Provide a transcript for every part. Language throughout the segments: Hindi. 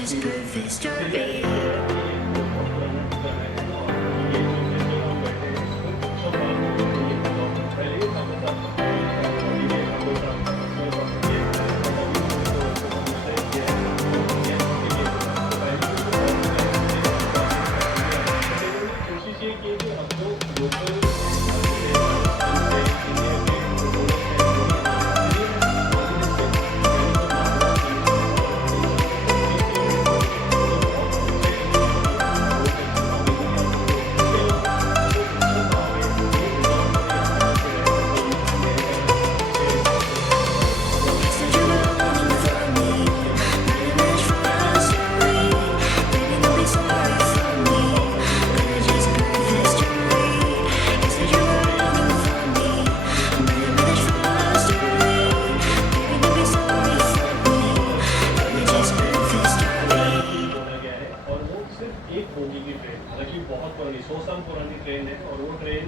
just prove history. बहुत पुरानी 100 साल पुरानी ट्रेन है और वो ट्रेन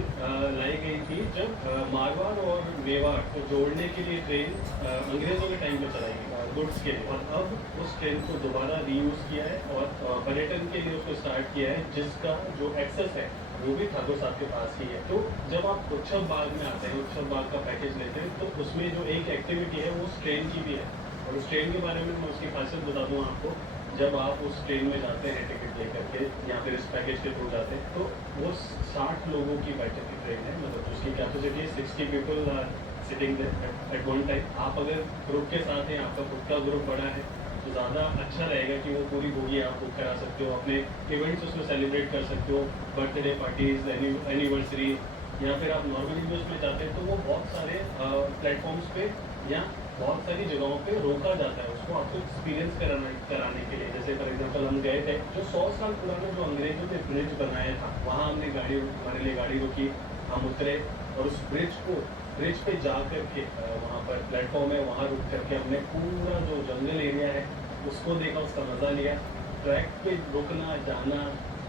लाई गई थी जब मारवाड़ और मेवाड़ को जोड़ने के लिए ट्रेन अंग्रेजों के टाइम में चलाई गई गुड्स के लिए, और अब उस ट्रेन को दोबारा रीयूज किया है और पर्यटन के लिए उसको स्टार्ट किया है, जिसका जो एक्सेस है वो भी ठाकुर साहब के पास ही है। तो जब आप उत्सव बाग में आते हैं, उत्सव बाग का पैकेज लेते हैं, तो उसमें जो एक एक्टिविटी है वो उस ट्रेन की भी है, और उस ट्रेन के बारे में मैं उसकी खासियत बता दूँ आपको। जब आप उस ट्रेन में जाते हैं टिकट लेकर के या फिर इस पैकेज के थ्रू जाते हैं, तो वो 60 लोगों की बैठक की ट्रेन है, मतलब उसकी कैपेसिटी है 60 people sitting at one time. आप अगर ग्रुप के साथ हैं, आपका खुद का ग्रुप बड़ा है, तो ज़्यादा अच्छा रहेगा कि वो पूरी बोगी आप बुक करा सकते हो, अपने इवेंट्स उसमें सेलिब्रेट कर सकते हो, बर्थडे पार्टीज, एनिवर्सरी, या फिर आप नॉर्मली भी उसमें जाते हैं तो वो बहुत सारे प्लेटफॉर्म्स पे या बहुत सारी जगहों पे रोका जाता है उसको आपको एक्सपीरियंस कराने के लिए। जैसे फॉर एग्जांपल हम गए थे, जो 100 साल पुराना जो अंग्रेजों ने ब्रिज बनाया था, वहाँ हमने हमारे लिए गाड़ी रुकी, हम उतरे और उस ब्रिज पे जा करके वहाँ पर प्लेटफॉर्म है, वहाँ रुक करके हमने पूरा जो जंगल एरिया है उसको देखा, उसका मज़ा लिया। ट्रैक पे रुकना जाना,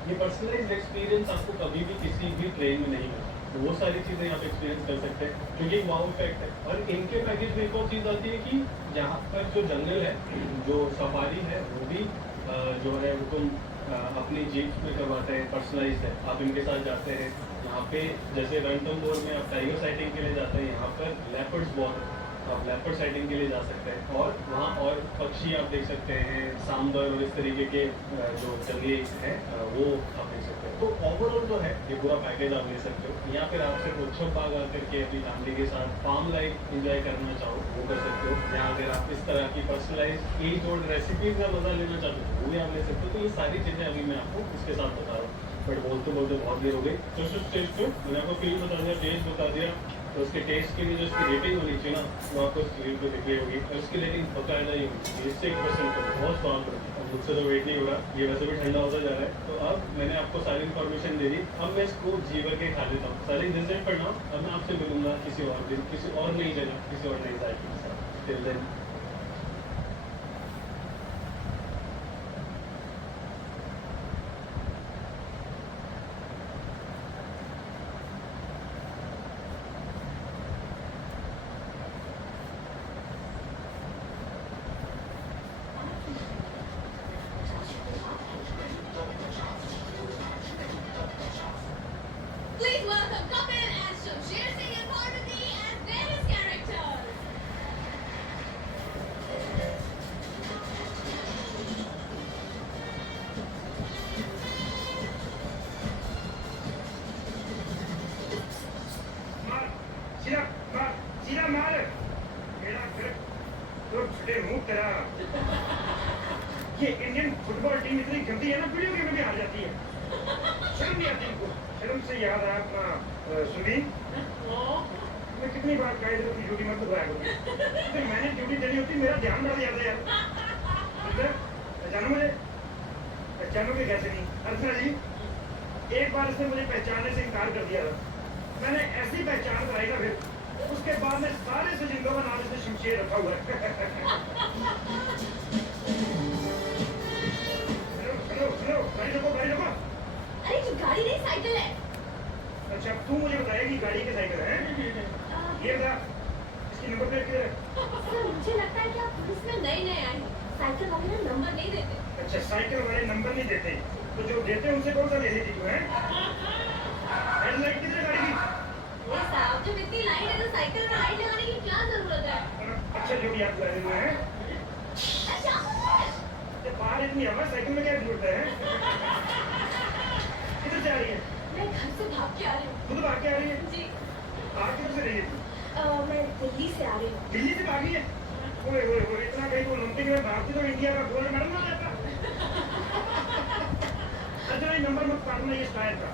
ये पर्सनलाइज्ड एक्सपीरियंस आपको कभी भी किसी भी ट्रेन में नहीं मिलता, तो वो सारी चीज़ें आप एक्सपीरियंस कर सकते हैं, क्योंकि एक वाव इफेक्ट है। और इनके पैकेज में एक और चीज़ आती है कि यहाँ पर जो जंगल है, जो सफारी है, वो भी जो है वो तुम अपनी जीप में करवाते हैं, पर्सनलाइज है, आप इनके साथ जाते हैं। यहाँ पे जैसे रणथंभौर में आप टाइगर साइटिंग के लिए जाते हैं, यहाँ पर लेपर्ड्स बहुत है, आप लेपर्ड साइटिंग के लिए जा सकते हैं, और वहाँ और पक्षी आप देख सकते हैं, सांबर और इस तरीके के जो जंगली हैं वो आप देख सकते हैं। तो ओवरऑल जो है ये पूरा पैकेज आप ले सकते हो, या फिर आप सिर्फ उत्सव बाग आकर के अपनी फैमिली के साथ फार्म लाइफ इंजॉय करना चाहो वो कर सकते हो, या अगर आप इस तरह की पर्सनलाइज एज ओल्ड रेसिपीज का मजा लेना चाहते हो वो भी आप ले सकते हो। तो ये सारी चीज़ें अभी मैं आपको इसके साथ बता रहा हूँ, बट बोलते बोलते बहुत देर हो गई। तो सिर्फ टेस्ट को मैंने आपको फील बता दिया, टेस्ट बता दिया, तो उसके टेस्ट के लिए जो उसकी रेटिंग होनी चाहिए ना, वो आपको स्क्रीन पे दिख रही होगी, और उसकी रेटिंग बकायदा ही होगी, इससे 1% पर बहुत स्वाद होगी। अब मुझसे तो वेट नहीं हो रहा, ये वैसे भी ठंडा होता जा रहा है। तो अब मैंने आपको सारी इन्फॉर्मेशन दे दी, अब मैं इसको जी भर के खा लेता हूँ। सारी विजिट करना, अब मैं आपसे मिलूंगा किसी और दिन, किसी और नई जगह, किसी और नई जायके के साथ। Till then Please welcome Kapil and Shamsher Singh and Parvati as various characters. मार सीधा मार मेरा फिर तो छुटे मुंह तेरा। ये इंडियन फुटबॉल टीम इतनी गंदी है ना, वीडियो गेम में भी हार जाती है, शर्म नहीं आती इनको। शर्म से याद आया अपना सुनील, मैं कितनी बार कहा इधर अपनी ड्यूटी मत दोहराया करो, तो मैंने ड्यूटी देनी होती, मेरा ध्यान रख जाता यार। पहचानो मुझे, पहचानोगे कैसे नहीं? अर्चना जी, एक बार इसने मुझे पहचानने से इनकार कर दिया था, मैंने ऐसी पहचान कराई ना, फिर उसके बाद में सारे सजिंदों का नाम इसने शमशेर रखा हुआ है। गाड़ी रोको। अरे ये गाड़ी नहीं, साइकिल है। अच्छा, अब तू मुझे बताएगी गाड़ी की साइकिल है? ये बता, इसकी नंबर प्लेट किधर है? सर मुझे लगता है कि आप पुलिस में नए आए हैं, साइकिल वाले ना नंबर नहीं देते। अच्छा, साइकिल वाले नंबर नहीं देते, तो जो देते हैं उनसे कौन सा ले रही थी तू, हैं? हेडलाइट किधर है गाड़ी की? ये साहब जब इतनी लाइट है तो साइकिल में लाइट लगाने की क्या जरूरत है? अच्छा, जो भी आप कर रहे हैं, शाबाश! ये बाहर इतनी हवा, साइकिल में क्या जरूरत है? किधर से आ रही है? मैं घर से भाग के आ रही हूँ। खुद भाग के आ रही है? जी, आ किधर से रही है तू? मैं दिल्ली से आ रही हूँ। दिल्ली से भागी है? ओए ओए ओए, इतना कहीं ओलंपिक में भागती तो इंडिया का गोल्ड मेडल ना जाता। अच्छा, ये नंबर मत काटना, ये शायद का।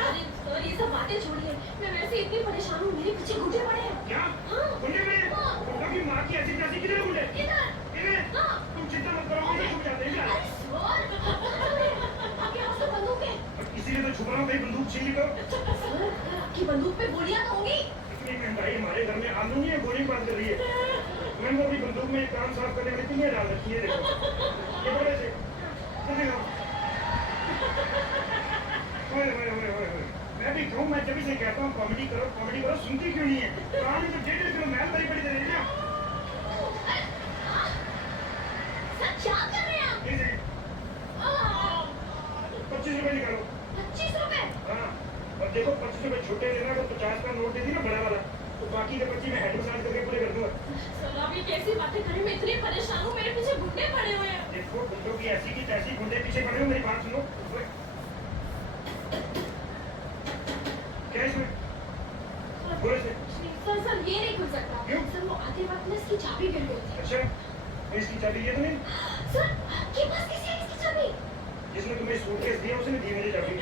अरे सर, ये सब बातें छोड़िए, मैं वैसे इतनी परेशान हूँ, मेरे पीछे घुटे पड़े हैं। क्या? हाँ। गुंडे में? हाँ। गुंडों की माँ की ऐसी तैसी किधर है गुंडे? इधर। इधर? हाँ। तुम चिंता मत करो, मुझे छुप जाते हैं क्या? अरे सर, आपके पास तो बंदूक है। इसीलिए तो छुप रहा हूँ, भाई बंदूक छीन ली तो। सर, आपकी बंदूक पे गोलियां तो होंगी। इतनी महंगाई हमारे घर में आलू नहीं है, गोली बात कर रही है। मैंने तो अपनी बंदूक में कान साफ करने वाली पिनिया डाल रखी है, देखो। ये बड़े से। जल्दी करो। ओए ओए ओए ओए ओए। मैं भी कहूँ, मैं जब से कहता हूँ कॉमेडी करो, सुनती क्यों नहीं है? कहानी तो 1.5 किलो मैल भरी पड़ी दे रही है ना। सर, क्या कर रहे हैं आप? एक सेकंड, 25 रुपए निकालो। 25 रुपए? हाँ, और देखो 25 रुपए छोटे लेना, अगर 50 का नोट दे दी ना बड़ा वाला, तो बाकी के 25 मैं हेड मसाज करके पूरे कर दूंगा। सर, आप ये कैसी बातें करें? मैं इतनी परेशान हूँ, मेरे पीछे घुटने पड़े हुए हैं। देखो, गुंडों की ऐसी की तैसी, गुंडे पीछे पड़े हो, मेरी बात सुनो। ओए, क्या इसमें? बोलो इसे। सर, ये नहीं खुल सकता। क्यों? सर, वो आते वक्त ना इसकी चाबी गिर गई थी। अच्छा, तो इसकी चाबी ये तो नहीं? सर, आपके पास कैसे है इसकी चाबी? जिसने तुम्हें सूटकेस दिया उसने दी मुझे चाबी।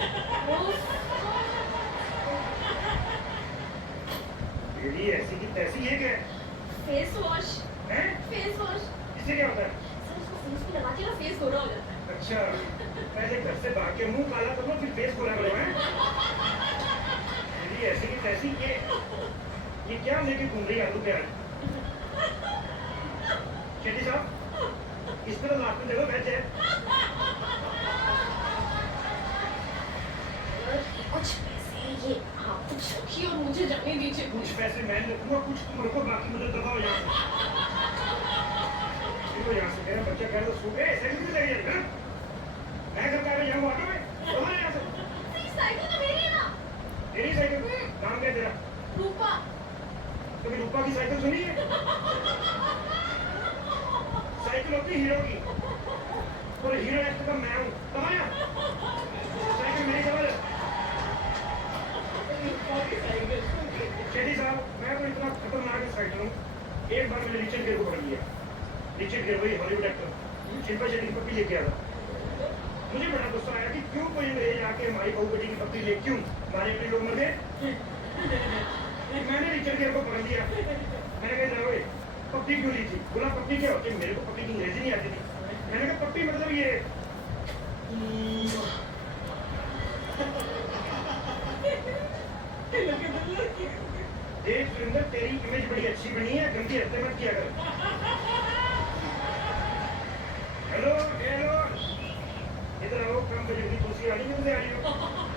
तेरी ऐसी की तैसी, ये क्या है? Face wash. हैं? Face wash. इससे क्या होता है? सर, इसको फेस पे लगा के ना फेस गोरा हो जाता है। अच्छा, पहले घर से भाग के मुंह काला कर लो, फिर फेस गोरा करो, हैं? तेरी ऐसी की तैसी, ये क्या लेके घूम रही है आलू प्याज? शेट्टी साहब, इस तरह लाख में देखो बैठ जाए। कुछ पैसे ये आप कुछ रखिए और मुझे जाने दीजिए। कुछ पैसे मैं रखूंगा, कुछ तुम रखो, बाकी मुझे दबाओ यहाँ से। देखो यहाँ से, मेरा बच्चा कह रहा था सो गए, साइकिल क्यों लगी है? मैं घर का जाऊँ ऑटो में, दबा यहाँ से। ये साइकिल तो मेरी है ना। तेरी साइकिल? नाम क्या है तेरा? रूपा। कभी रूपा की साइकिल सुनी है? साइकिल होती है हीरो की, और हीरो एक्टर का मैं हूँ। दबा यहाँ, साइकिल मेरी दबा दे। शेट्टी साहब, मैं तो इतना खतरनाक साइकिल हूँ, एक बार मैंने रिचर्ड गियर को पकड़ लिया। रिचर्ड गियर वही हॉलीवुड एक्टर, शिल्पा शेट्टी की पप्पी लेके आया था। मुझे बड़ा गुस्सा आया कि क्यों कोई अंग्रेज आके हमारी बहू बेटी की पप्पी ले, क्यों हमारे अपने लोग मर गए? मैंने रिचर्ड गियर को पकड़ लिया। मैंने कहा जाओ, पप्पी क्यों ली थी? बोला पप्पी क्या होती है? मेरे को पप्पी की अंग्रेजी नहीं आती थी। मैंने कहा पप्पी मतलब ये। देख सुरेंद्र, तेरी इमेज बड़ी अच्छी बनी है, गंदी हरकतें मत किया कर। हेलो हेलो, इधर आओ, कम बजे की कुर्सी आ रही है, मुझे आ रही हो।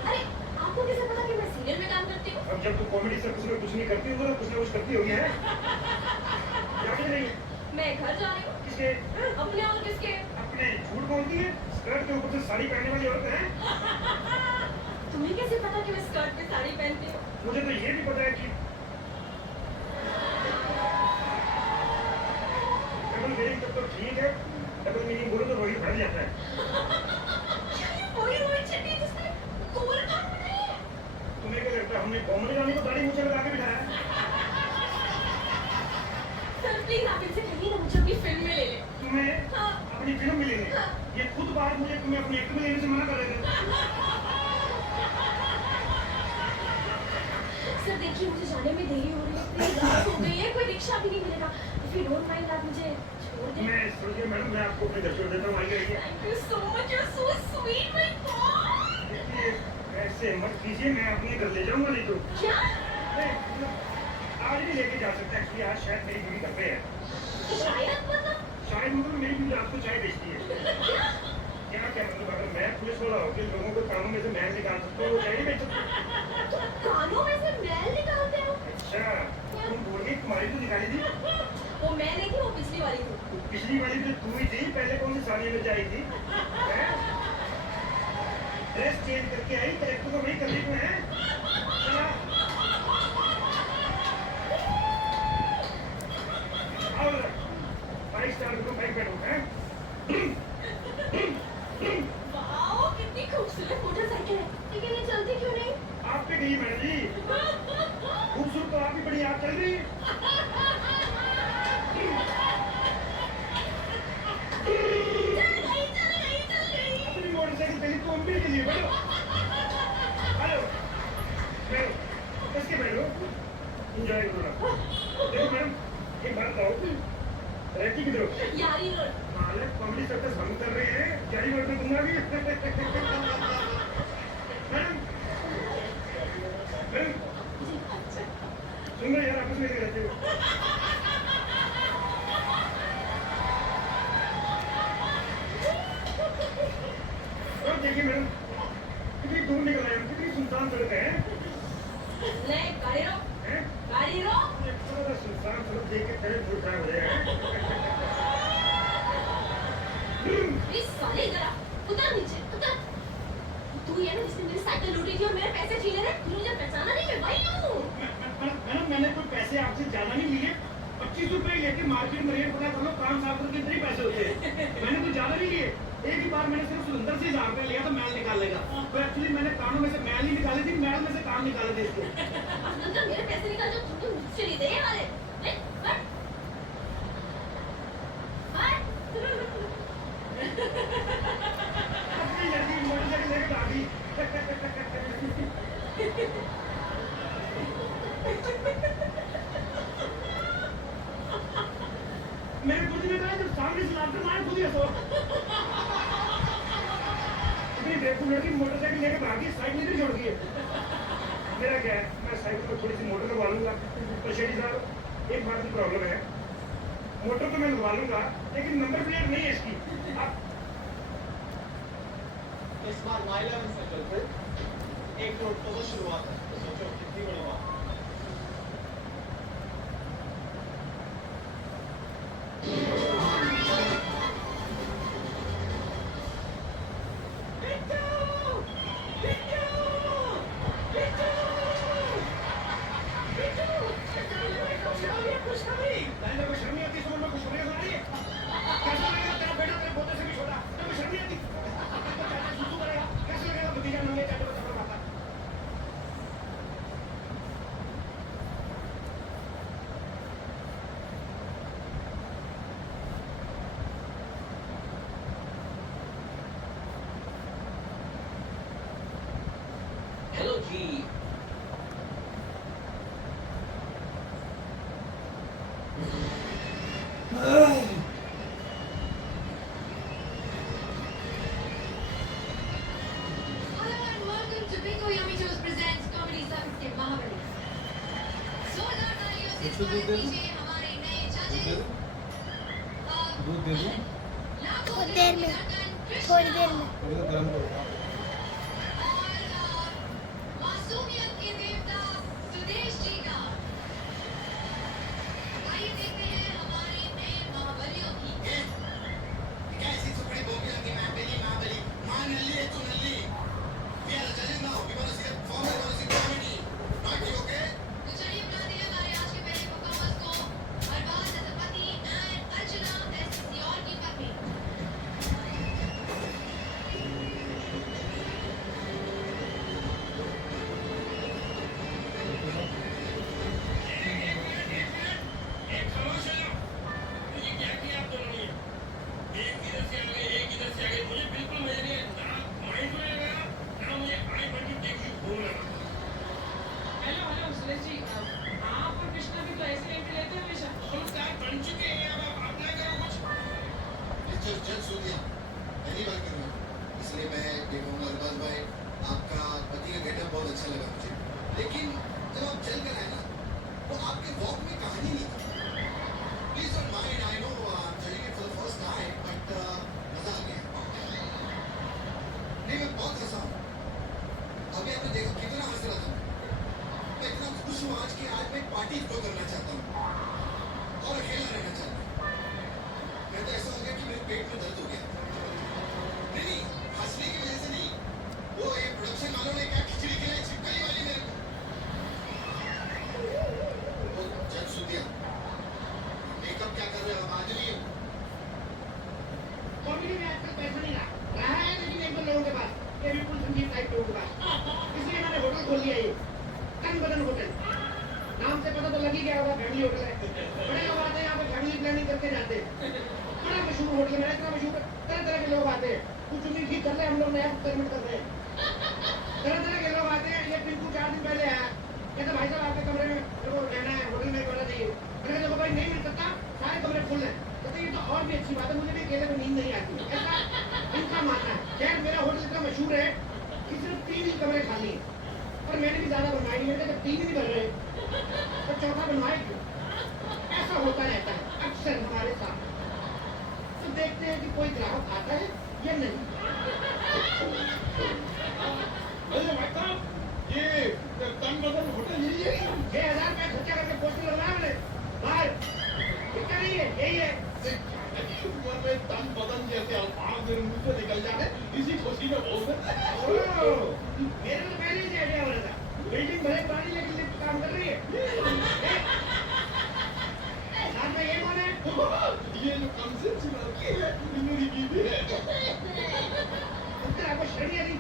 अरे, आपको कैसे पता कि मैं सीरियल में काम करती हूँ? अब जब तू कॉमेडी सर्कस में कुछ नहीं करती हो, तो कुछ ना कुछ करती होगी, है? जाके नहीं? मैं घर जा रही हूँ। किसके? अपने और किसके? अपने। झूठ बोलती है? स्कर्ट के ऊपर से साड़ी पहनने वाली औरत है? तुम्हें कैसे पता कि मैं स्कर्ट पे साड़ी पहनती हूँ? मुझे तो ये भी पता है कि डबल मीनिंग तब तो ठीक है, डबल मीनिंग बोलो तो रोहित भर जाता है। वही रोहित शेट्टी जिसने कोमल खान बनाई है। तुम्हें क्या लगता है हमने कॉमेडी रानी को दाढ़ी मूंछ लगा के बिठाया है? सर, प्लीज आप इनसे कहिए ना मुझे अपनी फिल्म में ले ले। तुम्हें हाँ। अपनी फिल्म में लेने? हाँ। ये खुद बात मुझे तुम्हें अपनी एक्टिंग में लेने से मना कर रहे थे। सर, देखिए मुझे जाने में देरी हो रही है, प्लीज रात हो गई है, कोई रिक्शा भी नहीं मिलेगा। इफ यू डोंट माइंड आप मुझे छोड़ दें। मैं सोचिए मैडम, मैं आपको अपने घर छोड़ देता हूँ, आइए आइए। Thank you so much, you are so sweet my god. देखिए, ऐसे मत कीजिए, मैं अपने घर ले जाऊंगा नहीं तो। क्या? नहीं, मतलब आज नहीं लेके जा सकता, एक्चुअली आज शायद मेरी बीवी घर पे है। शायद मतलब? शायद मतलब मेरी बीवी आपको चाय बेचती है। क्या क्या मतलब, अगर मैं पुलिस वाला होकर लोगों को कानों में से मैल निकाल सकता हूँ, वो चाय नहीं बेच सकता? कानों में से मैल निकालते हो? अच्छा, तुम बोल गई, तुम्हारी तो निकाली थी। वो मैं नहीं थी, वो पिछली वाली थी। पिछली वाली तो तू ही थी, पहले कौन सी साड़ी में आई थी? ड्रेस चेंज करके आई, करेक्टर को वही करनी को है। चला। आओ 5 स्टार को 5 बैठो हैं। वाओ, कितनी खूबसूरत मोटरसाइकिल है, लेकिन ये चलती क्यों नहीं? आप पे गई मैडम जी, खूबसूरत तो आप ही बड़ी, आप चल रही है। चल गई। अपनी मोटरसाइकिल पहले तो हम भी के लिए बैठो। हेलो, बैठो, बस के बैठो, एंजॉय करो ना। देखो मैडम, एक बात बताओ, रहती किधर हो? यारी रोड। मालक कॉमेडी सर्कस हम कर रहे हैं, जारी वर्ड में दूंगा भी। मैडम, मैडम, सुन रहे यार, आपस में नहीं रहते हो। और देखिए मैडम, कितनी दूर निकल आए हम, कितनी सुनसान सड़क है। नहीं, गाड़ी रोक, हैं? गाड़ी रोक। ये थोड़ा सा सुनसान सड़क देख के तेरे दूर खराब हो जाएगा। इस साले इधर आ, उतर नीचे, उतर। तू ये ना जिसने मेरी साइकिल लूटी थी और मेरे पैसे छीने थे, तूने मुझे पहचाना नहीं, मैं वही हूँ। मैडम, मैंने कोई पैसे आपसे ज्यादा नहीं लिए, 25 रुपए लेके मार्केट में रेट पता कर लो, काम साफ करके इतने ही पैसे होते हैं। मैंने तो ज्यादा नहीं लिए, एक ही बार मैंने सिर्फ सुरेंद्र से 1000 रुपए लिया था मैल निकालने का। तो एक्चुअली मैंने कानों में से मैल ही निकाली थी, मैल में से काम निकाले थे इसको। अंदर मेरे पैसे निकाल जो तुमने मुझसे लिए थे ये वाले। ले, हट। हट। अपनी लड़की मोटरसाइकिल लेके भागी। मेरे खुद ने कहा जब सामने से लाते मारे खुद ही हंसो। इतनी बेवकूफ लड़की मोटरसाइकिल लेके भागी, साइड नहीं छोड़ दी है। मेरा क्या है, मैं साइकिल में थोड़ी सी मोटर लगवा लूंगा। तो शेठी साहब, एक बात की प्रॉब्लम है, मोटर तो मैं लगवा लूंगा, लेकिन नंबर प्लेट नहीं है इसकी। आप इस बार Y11 से चलते एक रोड तो शुरुआत है, तो सोचो कितनी बड़ी बात। Hello ji. Hello and welcome to Bingo Yummy Toes presents Comedy Circus के महाबली। जोरदार तालियों से स्वागत कीजिए हमारे नए जजेस। दूध दे दूं? लाखों थोड़ी देर में, थोड़ी देर में। थोड़ी देर गरम करो। और मासूमियत के देवता सुदेश जी का। आइए देखते हैं हमारे नए महाबलियों की। कैसी सुपड़ी बोगी लगी महाबली मां नल्ली है तू नल्ली we are judges now we want to see the performance we want to see comedy not you okay तो चलिए बुलाते हैं हमारे आज के पहले परफॉर्मर्स को, अरबाज एज अ पति एंड अर्चना एज किसी और की पत्नी। एक खामोश हो जाओ मुझे क्या किया आप दोनों ने एक इधर से आ गए एक इधर से आ गए मुझे बिल्कुल मजा नहीं आया ना माइंड में लगा ना मुझे आई बन के देख के घूम रहा हेलो हेलो सुरेश जी, आप और कृष्णा भी तो ऐसे एंट्री लेते हैं हमेशा। हम स्टार बन चुके हैं अब आप अपना करो कुछ जज सो गया पहली बार कर रहा हूँ इसलिए मैं ये कहूँगा अरबाज भाई आपका पति का गेटअप बहुत अच्छा लगा मुझे लेकिन जब आप चल कर आए ना तो आपके वॉक में कहानी नहीं थी please don't mind I know I am telling it for the first time but मजा आ गया नहीं मैं बहुत हंसा हूँ अभी आपने देखा कितना हंस रहा था मैं इतना खुश हूँ आज की आज मैं पार्टी थ्रो करना चाहता हूँ और अकेला रहना चाहता हूँ पेट में दर्द हो गया। नहीं, हंसने की वजह से नहीं। वो ये प्रोडक्शन वालों ने क्या खिचड़ी के लिए छिपकली वाली मेरे को। वो जज सुदिया, मेकअप क्या कर रहे हो? हम आदमी हो। कॉमेडी में आजकल पैसा नहीं रहा है, लेकिन एक दो लोगों के पास, ये बिल्कुल संजीव टाइप लोगों के पास, इसलिए मैंने होटल खोल लिया ये, तन बदन होटल। नाम से पता तो लग ही गया होगा, फैमिली होटल है। बड़े लोग आते हैं यहाँ पे, फैमिली प्लानिंग करके जाते हैं। बड़ा मशहूर होटल है मेरा, इतना मशहूर है, तरह तरह के लोग आते हैं। कुछ उम्मीद ठीक कर रहे हैं, हम लोग नया एक्सपेरिमेंट कर रहे हैं। तरह तरह के लोग आते हैं। ये पिंकू 4 दिन पहले आया, कहता भाई साहब आपके कमरे में मेरे को रहना है, होटल में रहना चाहिए। मैंने कहा देखो भाई नहीं मिल सकता, सारे कमरे फुल हैं। कहते ये तो और भी अच्छी बात है, मुझे भी अकेले में नींद नहीं आती है, ऐसा इनका मानना है। खैर मेरा होटल इतना मशहूर है कि सिर्फ 3 ही कमरे खाली हैं, पर मैंने भी ज्यादा बनवाए नहीं। मैंने कहा जब 3 ही नहीं बन रहे तो चौथा बनवाए क्यों? ऐसा होता रहता है अक्सर हमारे साथ। तो देखते हैं कि कोई ग्राहक आता है या नहीं। अरे भाई साहब, ये तन बदन होटल यही है? 6,000 रुपया खर्चा करके पोस्टर लगवाया मैंने बाहर। इतना नहीं है, यही है। में तन बदन जैसे अल्फाज मेरे मुंह से निकल जाए, इसी खुशी में बोल मेरे को तो पहले ही आइडिया हो रहा था। बिल्डिंग भले पुरानी लेकिन लिफ्ट काम कर रही है। साथ में ये कौन है? ये जो कम से लड़की है, मेरी बीवी है। उसने आपको शर्म नहीं आती